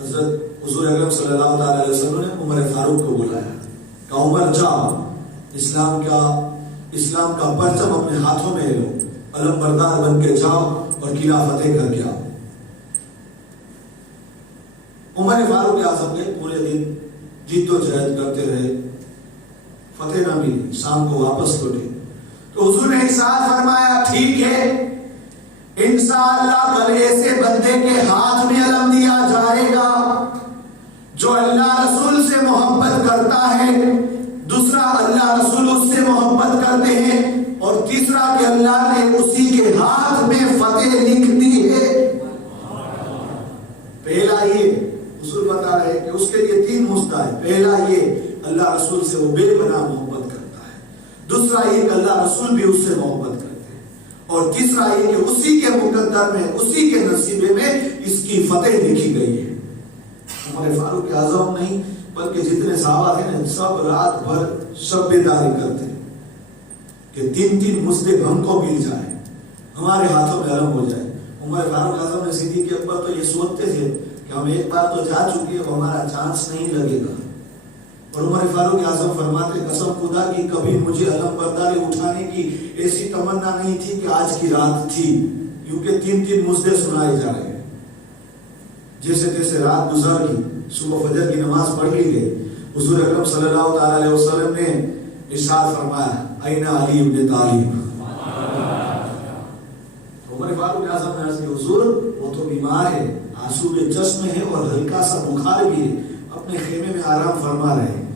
حضرت حضور اکرم صلی اللہ تعالی علیہ وسلم نے عمر فاروق کو بلایا، کہا عمر جاؤ، اسلام کا پرچم اپنے ہاتھوں میں لو، علم بردار بن کے جاؤ اور قلعہ فتح کر کے آؤ۔ عمر فاروق اعظم نے پورے دن جد و جہد کرتے رہے، فتح نہ ملی، شام کو واپس لوٹے تو حضور نے ارشاد فرمایا ٹھیک ہے، انشاءاللہ کل ایسے بندے کے ہاتھ میں علم دیا جائے گا جو اللہ رسول سے محبت کرتا ہے، دوسرا اللہ رسول اس سے محبت کرتے ہیں، اور تیسرا کہ اللہ نے اسی کے ہاتھ میں فتح لکھ دی ہے۔ پہلا یہ حضور بتا رہے کہ اس کے لیے 3 مصداق ہے، پہلا یہ اللہ رسول سے وہ بے پناہ محبت کرتا ہے، دوسرا یہ کہ اللہ رسول بھی اس سے محبت کرتے ہیں، اور تیسرا یہ کہ اسی کے مقدر میں، اسی کے نصیبے میں اس کی فتح لکھی گئی ہے۔ عمر فاروق اعظم نہیں بلکہ جتنے صحابہ تھے نا، سب رات بھر شب بیداری کرتے کہ 3 مصداق ہم کو مل جائے، ہمارے ہاتھوں میں علم ہو جائے۔ عمر فاروق اعظم نے صدیق اکبر تو یہ سوچتے تھے کہ ہم ایک بار تو جا چکے ہیں، ہمارا چانس نہیں لگے گا، اور عمر فاروق اعظم فرماتے قسم خدا کی کبھی مجھے علم برداری اٹھانے کی ایسی تمنا نہیں تھی کہ آج کی رات تھی، کیونکہ 3 مصداق سنائے جا رہے ہیں۔ جیسے تیسے رات گزر گئی، صبح فجر کی نماز پڑھ لی گئی، حضور اکرم صلی اللہ تعالی علیہ وسلم نے ارشاد فرمایا این علی ابن طالب۔ عمر فاروق اعظم نے عرض کی حضور وہ تو بیمار ہے، آنسو بے چشم ہے اور ہلکا سا بخار بھی ہے، اپنے خیمے میں آرام فرما رہے ہیں۔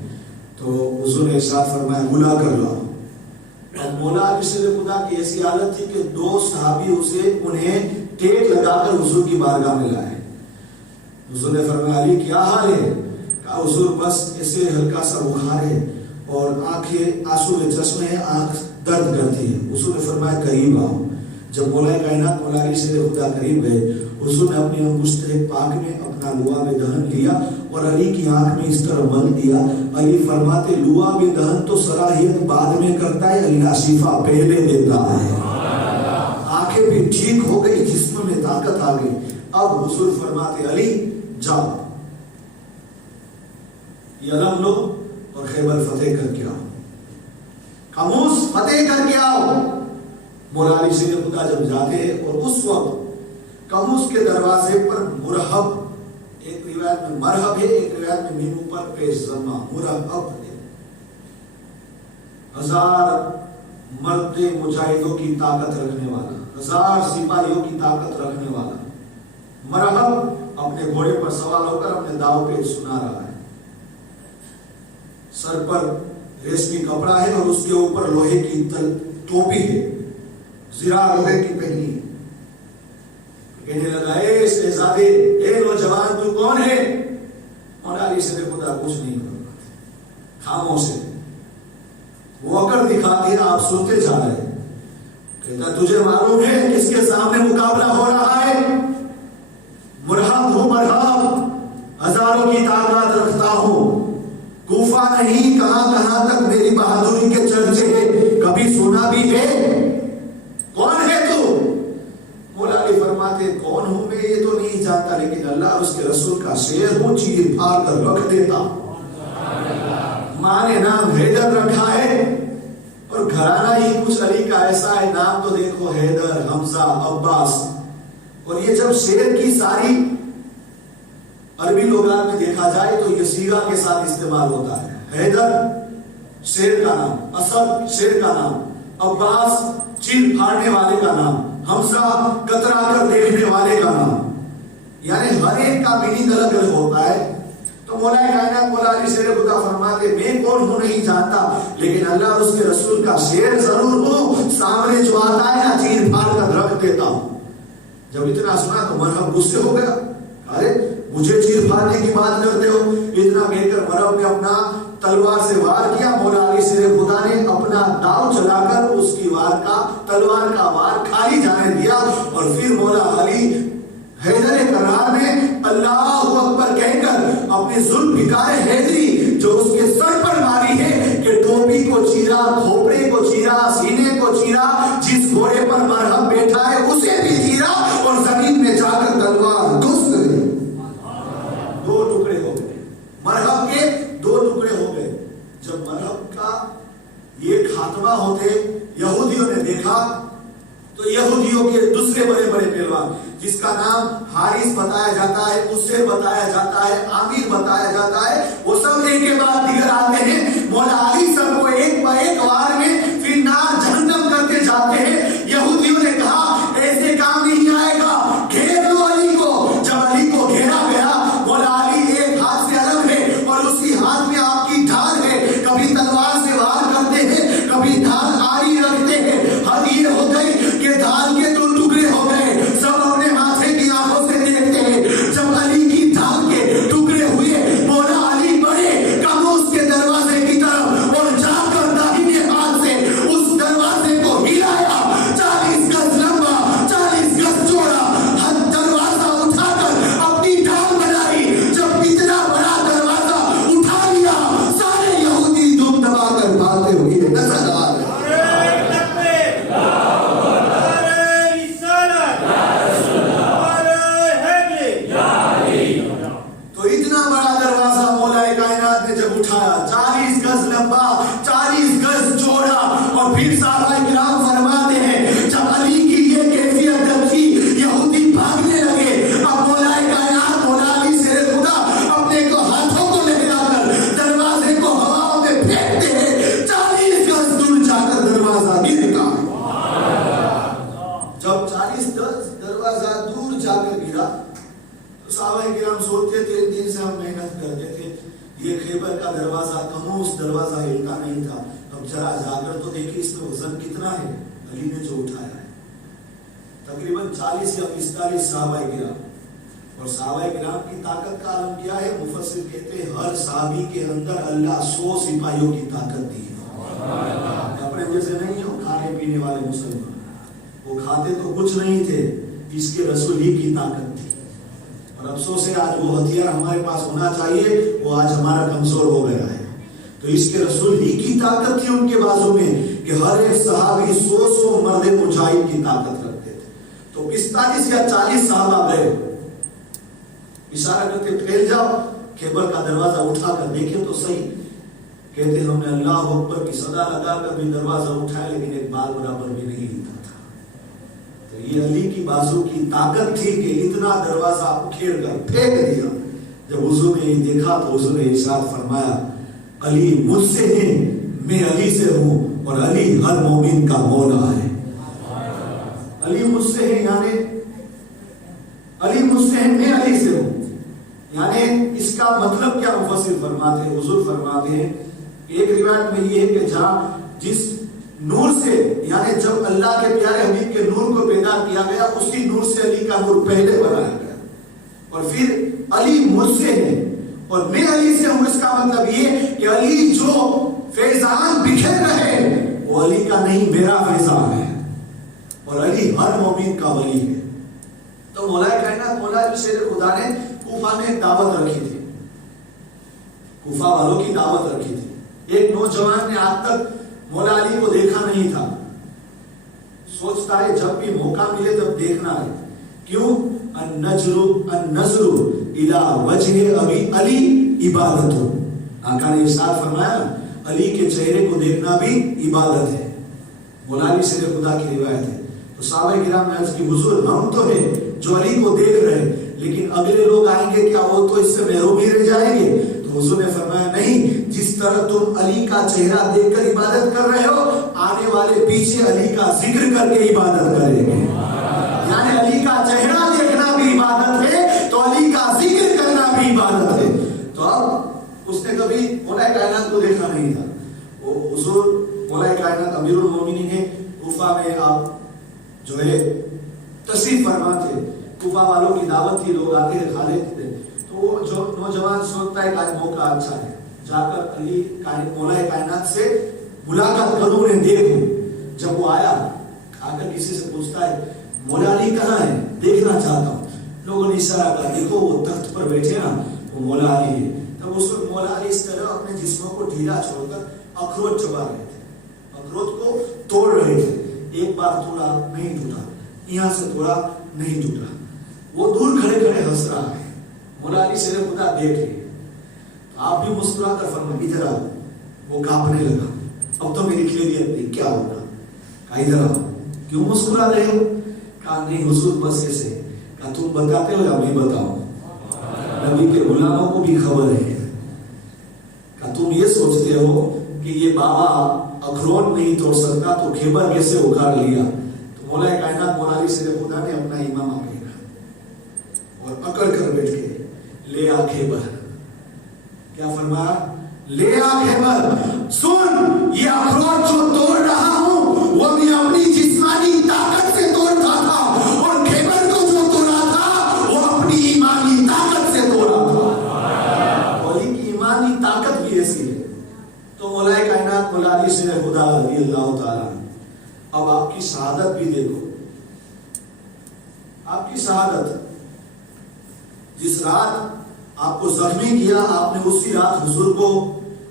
تو حضور نے ارشاد فرمایا بلا کر لاؤ۔ اب مولا علی سے خدا کی ایسی حالت تھی کہ 2 صحابی انہیں ٹیک لگا کر حضور کی بارگاہ میں لائے۔ حضور نے فرمایا علی کیا حال ہے؟ کہا حضور بس ایسے ہلکا سا بخار ہے اور آنکھیں آنسو کے چشمے ہیں، آنکھ درد کرتی ہے۔ حضور نے فرمایا قریب آؤ۔ جب مولا کائنات مولا علی سے خدا قریب گئے، حضور نے اپنی انگشت پاک میں اپنا لوا میں دہن لیا اور علی کی آنکھ میں اس طرح مل دیا۔ علی فرماتے لوا میں دہن تو صلاحیت بعد میں کرتا ہے، اللہ شفا پہلے دیتا ہے۔ آنکھیں بھی ٹھیک ہو گئی، جسم میں طاقت آ گئی۔ اب حضور فرماتے علی جاؤ، یہ علم لو اور خیبر فتح کر کے آؤ، قموس فتح کر کے آؤ۔ مولا علی سے خدا جب جاتے ہیں اور اس وقت قموس کے دروازے پر مرحب، ایک روایت میں مرحب ہے، ایک روایت میں میم پر پیش ضمہ، مرحب ہے، 1000 مرد مجاہدوں کی طاقت رکھنے والا، 1000 سپاہیوں کی طاقت رکھنے والا مرحب اپنے گھوڑے پر سوار ہو کر اپنے داؤ پیچ سنا رہا ہے۔ سر پر ریشمی کپڑا ہے اور اس کے اوپر لوہے کی ٹوپی ہے، زرہ لوہے کی پہنی ہے۔ کہنے لگا اے شہزادے، اے نوجوان تو کون ہے؟ مولا علی سے خدا کچھ نہیں کرتا، خاموش ہے، وہ اکڑ دکھاتے ہیں، آپ سنتے جا رہے ہیں۔ کہتا تجھے معلوم ہے کس کے سامنے مقابلہ ہو رہا ہے؟ مرحب ہوں مرحب، ہزاروں کی تعداد رکھتا ہوں، کوفہ نہیں کہاں کہاں تک میری بہادری کے چرچے ہیں، کبھی سنا بھی ہے؟ کون ہے تو؟ مولا علی فرماتے کون ہوں میں یہ تو نہیں جانتا، لیکن اللہ اور اس کے رسول کا شعر ہوں، چیر پھاڑ کر رکھ دیتا ہوں۔ ماں نے نام حیدر رکھا ہے اور گھرانہ ہی کچھ علی کا ایسا ہے، نام تو دیکھو حیدر، حمزہ، عباس، اور یہ جب شعر کی ساری عربی لغات میں دیکھا جائے تو یہ صیغہ کے ساتھ استعمال ہوتا ہے۔ حیدر شیر کا نام، اسد شیر کا نام، عباس چیر پھاڑنے والے کا نام، حمزہ کترا کر دیکھنے والے کا نام، یعنی ہر ایک کا میننگ الگ الگ ہوتا ہے۔ تو مولا کائنات مولا علی شیر خدا فرماتے میں کون ہوں نہیں جانتا، لیکن اللہ اور اس کے رسول کا شیر ضرور ہوں، سامنے جو آتا ہے نا چیر پھاڑ کر رکھ دیتا ہوں۔ جب اتنا سنا تو مرحب غصے ہو گیا، ارے مجھے چیر پھاڑنے کی بات کرتے ہو؟ اتنا کہہ کر مرحب نے اپنا تلوار سے وار کیا، مولا علی شیر خدا نے اپنا داؤ چلا کر اس کی تلوار کا وار کھالی جانے دیا، اور پھر مولا علی حیدر کرار نے اللہ اکبر کہہ کر اپنی ذوالفقار حیدری جو اس کے سر پر ماری ہے کہ ٹوپی کو چیرا، کھوپڑے کو چیرا، سینے کو چیرا، جس گھوڑے پر مرحب بیٹھا ہے اسے بھی چیرا، اور زمین میں جا کر تلوار گھس گئی، دو ٹکڑے ہو گئے، مرحب کے دو ٹکڑے ہو گئے۔ جب مرحب کا یہ خاتمہ ہوتے یہودیوں نے دیکھا تو یہودیوں کے دوسرے بڑے بڑے پہلوان جس کا نام حارث بتایا جاتا ہے، اس سے بتایا جاتا ہے، عامر بتایا جاتا ہے، وہ سب ایک کے بعد دیگر آتے ہیں، مولا علی سب کو ایک وار میں پھر نار جہنم کرتے جاتے ہیں۔ یہودیوں نے کہا ایسے کام نہیں آئے گا، گھیر لو علی کو۔ جب علی کو گھیرا گیا، مولا علی ایک ہاتھ سے الگ ہے اور اسی ہاتھ میں آپ کی ڈھال ہے، کبھی تلوار سے وار کرتے ہیں، کبھی ڈھال آڑی رکھتے ہیں۔ حد یہ ہو گئی کہ ڈھال کے دو ٹکڑے ہو گئے، سب اپنے ماتھے کی آنکھوں سے دیکھتے ہیں۔ جب علی کی ڈھال کے ٹکڑے ہوئے، مولا علی بڑے کاموس کے دروازے کی طرف اور جا کر داہنے ہاتھ سے اس دروازے کو ہلایا، 40 گز لمبا 40 گز چوڑا دروازہ اٹھا کر اپنی ڈھال بنائی۔ جب اتنا بڑا دروازہ اٹھا لیا، سارے یہودی دم دبا کر بھاگتے ہوئے نظر آ گئے۔ تو اتنا بڑا دروازہ مولا کائنات نے جب اٹھایا، 40 گز لمبا 40 گز چوڑا، اور پھر صحابہ کرام فرماتے ہیں جب علی کی یہ کیفیت دیکھی یہودی بھاگنے لگے۔ اب مولا کائنات مولا علی شیر خدا اپنے کو ہاتھوں کو لہرا کر دروازے کو ہواؤں میں پھینکتے ہیں، 40 گز دور جا کر دروازہ گر گیا۔ جب 40 گز دروازہ دور جا کر گرا تو صحابہ کرام سوچتے تھے 3 دن سے ہم محنت کرتے تھے، یہ خیبر کا دروازہ کموس دروازہ ہلتا نہیں تھا، اب ذرا جا کر تو دیکھیں اس میں وزن کتنا ہے۔ علی نے جو اٹھایا ہے تقریباً 40 یا 45 صحابہ کرام، اور صحابہ کرام کی طاقت کا عالم کیا ہے؟ مفسر کہتے ہیں ہر صحابی کے اندر اللہ 100 سپاہیوں کی طاقت دی ہے۔ اپنے جیسے نہیں ہو کھانے پینے والے مسلمان، وہ کھاتے تو کچھ نہیں تھے، اس کے رسول ہی کی طاقت تھی، اور افسوس ہے آج وہ ہتھیار ہمارے پاس ہونا چاہیے وہ آج ہمارا کمزور ہو گیا ہے۔ تو اس کے رسول ہی کی طاقت تھی ان کے بازو میں کہ ہر ایک صحابی 100 مرد مجاہد کی طاقت رکھتے تھے۔ تو 45 یا 40 صحابہ گئے، اشارہ کرتے پھیل جاؤ، خیبر کا دروازہ اٹھا کر دیکھیں تو صحیح، کہتے ہم نے اللہ اکبر کی صدا لگا کر بھی دروازہ اٹھایا لیکن ایک بال برابر بھی نہیں ہلتا تھا۔ تو یہ علی کی بازو کی طاقت تھی کہ اتنا دروازہ اکھیڑ کر پھینک دیا۔ جب حضور نے یہ دیکھا تو حضور نے ارشاد فرمایا علی مجھ سے ہے، میں علی سے ہوں، اور علی ہر مومن کا مولا ہے۔ علی مجھ سے ہے یعنی علی مجھ سے ہے، میں علی سے ہوں، یعنی اس کا مطلب کیا؟ مفسر فرماتے ہیں، حضور فرماتے ہیں ایک روایت میں یہ ہے کہ جہاں جس نور سے، یعنی جب اللہ کے پیارے حبیب کے نور کو پیدا کیا گیا اسی نور سے علی کا نور پہلے بنایا گیا، اور پھر علی مجھ سے ہے اور میں علی سے ہوں۔ اس کا مطلب یہ کہ علی جو فیضان بکھیر رہے وہ علی کا نہیں، میرا فیضان ہے، اور علی ہر مومن کا ولی ہے۔ تو تو مولا کائنات مولا علی شیر خدا نے کوفہ میں ایک دعوت رکھی تھی، کوفہ والوں کی دعوت رکھی تھی۔ ایک نوجوان نے آج تک مولا علی کو دیکھا نہیں تھا، سوچتا ہے جب بھی موقع ملے تب دیکھنا ہے۔ کیوں؟ النظر الی وجہ ابی علی عبادت، آقا نے ارشاد فرمایا علی کے چہرے کو دیکھنا بھی عبادت ہے۔ مولا علی شیر خدا کی روایت ہے۔ تو صحابہ کرام نے عرض کی حضور ہم تو ہیں جو علی کو دیکھ رہے ہیں، لیکن اگلے لوگ آئیں گے کیا وہ تو اس سے محروم ہی رہ جائیں گے؟ تو حضور نے فرمایا نہیں، جس طرح تم علی کا چہرہ دیکھ کر عبادت کر رہے ہو، آنے والے پیچھے علی کا ذکر کر کے عبادت کریں گے۔ یعنی علی کا چہرہ دیکھنا بھی عبادت ہے تو علی کا ذکر کرنا بھی عبادت ہے۔ تو اب اس نے کبھی مولا کائنات کو دیکھا نہیں تھا۔ وہ حضور مولا کائنات امیر المومنین ہے، کوفہ میں آپ جو ہے تشریف فرما تھے، کوفہ والوں کی دعوت تھی، لوگ آتے کھا لیتے تھے۔ تو وہ جو نوجوان سوچتا ہے کہ آج موقع اچھا ہے، جا کر علی مولا کائنات سے ملاقات کروں، انہیں دیکھوں۔ جب وہ آیا، آ کر کسی سے پوچھتا ہے مولا علی کہاں ہے، دیکھنا چاہتا ہوں۔ لوگوں نے اشارہ کہا دیکھو وہ تخت پر بیٹھے نا، وہ مولا علی ہے۔ تب اس وقت مولا علی اس طرح اپنے جسموں کو ڈھیلا چھوڑ کر اخروٹ چبا رہے تھے، اخروٹ کو توڑ رہے تھے۔ ایک بار توڑا نہیں ٹوٹا، یہاں سے توڑا نہیں ٹوٹا، وہ دور کھڑے کھڑے ہنس رہا ہے۔ مولا علی شیر خدا دیکھ لیے، آپ بھی مسکرا کر فرمایا ادھر آؤ۔ وہ کانپنے لگا، اب تو میری خیریت نہیں، کیا ہوگا؟ کہا ادھر آؤ۔ کیوں مسکرا رہے ہو؟ کہا نہیں حضور بس ایسے۔ کہا تم بتاتے ہو یا میں بتاؤں؟ نبی کے غلاموں کو بھی خبر ہے۔ کہا تم یہ سوچتے ہو کہ یہ بابا اخروٹ نہیں توڑ سکتا تو خیبر کیسے اکھاڑ لیا؟ تو مولا کائنات مولا علی شیر خدا نے اپنا امامہ پہنا اور اکڑ کر بیٹھ کے لے آ خیبر۔ کیا فرمایا؟ لے آ خیبر، سن یہ اخروٹ جو توڑ رہا ہوں وہ میں اپنی جسمانی طاقت سے توڑتا تھا، اور خیبر کو جو توڑا تھا وہ اپنی ایمانی طاقت سے توڑا تھا۔ ولی کی ایمانی طاقت بھی ایسی ہے۔ تو مولا کائنات مولا علی شیر خدا رضی اللہ تعالیٰ، اب آپ کی شہادت بھی دیکھو، آپ کی شہادت۔ جس رات آپ کو زخمی کیا، آپ نے اسی رات حضور کو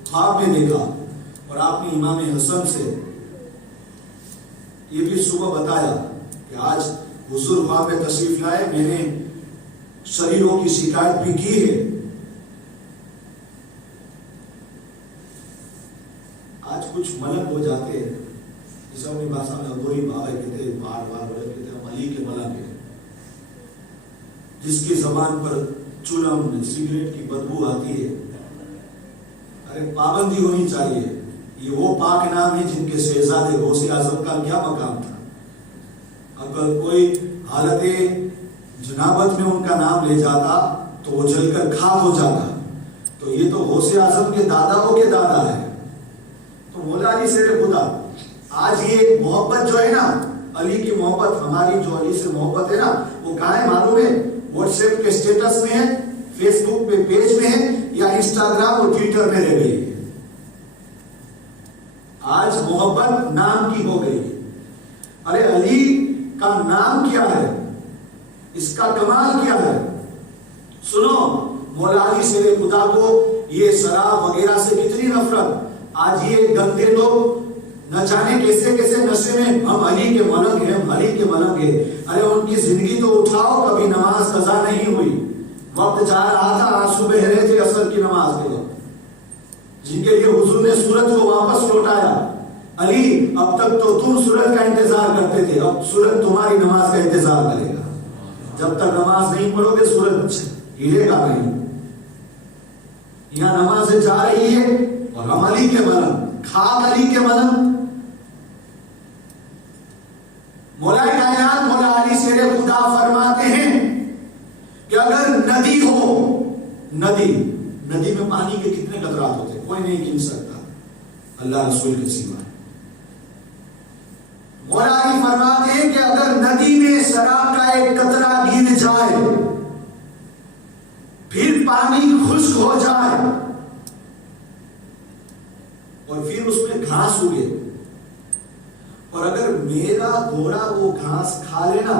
خواب میں دیکھا، اور آپ نے امام حسن سے یہ بھی صبح بتایا کہ آج حضور خواب میں تشریف لائے، میں نے شریروں کی شکایت بھی کی ہے۔ آج کچھ ملک ہو جاتے ہیں، جسے اپنی بھاشا میں گوری بابا کہتے ہیں، بار بار کہتے ہیں، ہم علی کے ملک ہیں، جس کی زبان پر چولم سگریٹ کی بدبو آتی ہے۔ ارے پابندی ہونی چاہیے، یہ وہ پاک نام ہے جن کے شہزادے غوث اعظم کا کیا مقام تھا۔ اگر کوئی حالت جنابت میں ان کا نام لے جاتا تو وہ جل کر خاک ہو جاتا، تو یہ تو غوث اعظم کے داداؤں کے دادا ہے۔ تو مولا علی شیر خدا، آج یہ محبت جو ہے نا، علی کی محبت، ہماری جو علی سے محبت ہے نا، وہ کہاں ہے معلوم ہے؟ واٹس ایپ کے سٹیٹس میں ہے، فیس بک پہ پیج میں ہے، یا انسٹاگرام اور ٹویٹر میں رہ گئی ہے۔ آج محبت نام کی ہو گئی ہے۔ ارے علی کا نام کیا ہے، اس کا کمال کیا ہے؟ سنو، مولا علی شیر خدا کو یہ شراب وغیرہ سے کتنی نفرت، آج یہ گندے لوگ نہ جانے کیسے کیسے نشے میں ہم علی کے ملک ہیں، ہم علی کے ملک ہیں۔ ارے ان کی زندگی تو اٹھاؤ، کبھی نماز قضا نہیں ہوئی، وقت جا رہا تھا، آج صبح رہے تھے عصر کی نماز کے وقت، جن کے لیے حضور نے سورج کو واپس لوٹایا۔ علی اب تک تو تم سورج کا انتظار کرتے تھے، اب سورج تمہاری نماز کا انتظار کرے گا۔ جب تک نماز نہیں پڑھو گے سورج ہلے گا نہیں۔ یہاں نماز جا رہی ہے اور ہم علی کے ملک، خاک علی کے ملک۔ مولا کائنات مولا علی شیر خدا فرماتے ہیں کہ اگر ندی ہو، ندی میں پانی کے کتنے قطرات ہوتے ہیں، کوئی نہیں گن سکتا اللہ رسول کے سوا۔ مولا علی فرماتے ہیں کہ اگر ندی میں شراب کا ایک قطرہ گر جائے، پھر پانی خشک ہو جائے، اور پھر اس میں گھاس اگے، اور اگر میرا گھوڑا وہ گھاس کھا لینا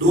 2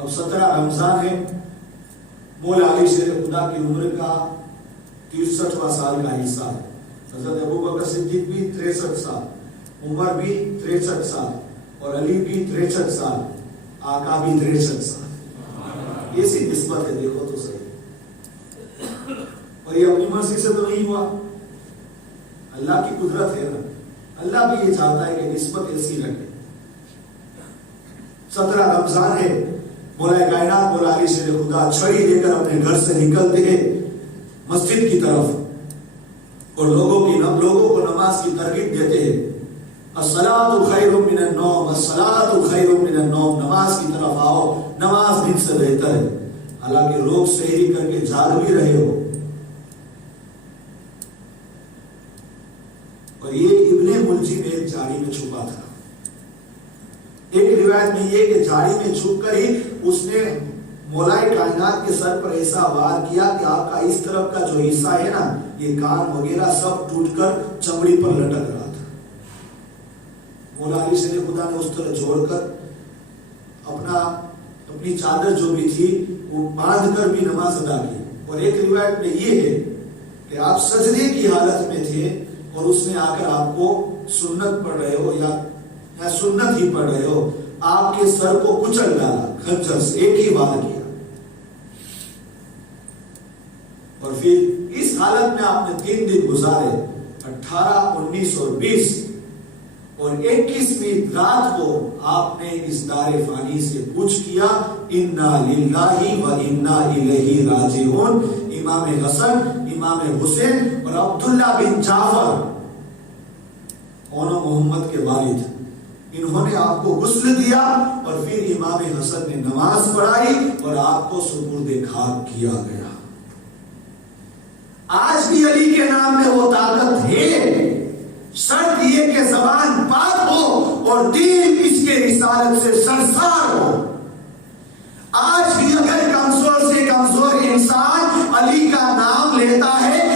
اب 17 رمضان ہے، مولا علی شیر خدا کی عمر کا 63واں سال کا حصہ ہے۔ حضرت ابوبکر صدیق بھی 63 سال، عمر بھی 63 سال، اور علی بھی 63 سال، آقا بھی 63 سال۔ یہ سی نسبت ہے، دیکھو تو صحیح۔ اور یہ اپنی مرضی سے تو نہیں ہوا، اللہ کی قدرت ہے نا، اللہ بھی یہ چاہتا ہے کہ نسبت ایسی رکھے۔ 17 رمضان ہے، مولا کائنات مولا علی شیر خدا چھڑی لے کر اپنے گھر سے نکلتے ہیں مسجد کی طرف، اور لوگوں کو نماز کی ترغیب دیتے ہیں۔ الصلاۃ خیر من النوم، الصلاۃ خیر من النوم، نماز کی طرف آؤ، نماز دن سے بہتر ہے۔ حالانکہ لوگ سحری کر کے جاگ بھی رہے ہو، اور یہ ابن ملجم ایک جھاڑی میں چھپا تھا۔ ایک روایت میں یہ کہ جھاڑی میں چھپ کر ہی اس نے مولا کائنات کے سر پر ایسا وار کیا کہ آپ کا اس طرف کا جو حصہ ہے نا، یہ کان وغیرہ سب ٹوٹ کر چمڑی پر لٹک رہا تھا۔ مولا علی شیر خدا نے اس طرح جوڑ کر اپنی چادر جو بھی تھی وہ باندھ کر بھی نماز ادا کی۔ اور ایک روایت میں یہ ہے کہ آپ سجدے کی حالت میں تھے، اور اس نے آ کر آپ کو سنت پڑھ رہے ہو یا سنت ہی پڑھ رہے ہو، آپ کے سر کو کچل ڈالا خنجر سے، ایک ہی وار کیا، اور پھر اس حالت میں آپ نے 3 دن گزارے، 18، 19 اور 20، اور 21ویں رات کو آپ نے اس دار فانی سے پوچھ کیا، انا للہ و انا الیہ راجعون۔ امام حسن، امام حسین اور عبداللہ بن جعفر، محمد کے والد، انہوں نے آپ کو غسل دیا، اور پھر امام حسن نے نماز پڑھائی اور آپ کو سپرد خاک کیا گیا۔ آج بھی علی کے نام میں وہ طاقت ہے، شرط یہ کہ زبان پاک ہو اور دین اس کے رسالت سے سرشار ہو۔ آج بھی اگر کمزور سے کمزور انسان علی کا نام لیتا ہے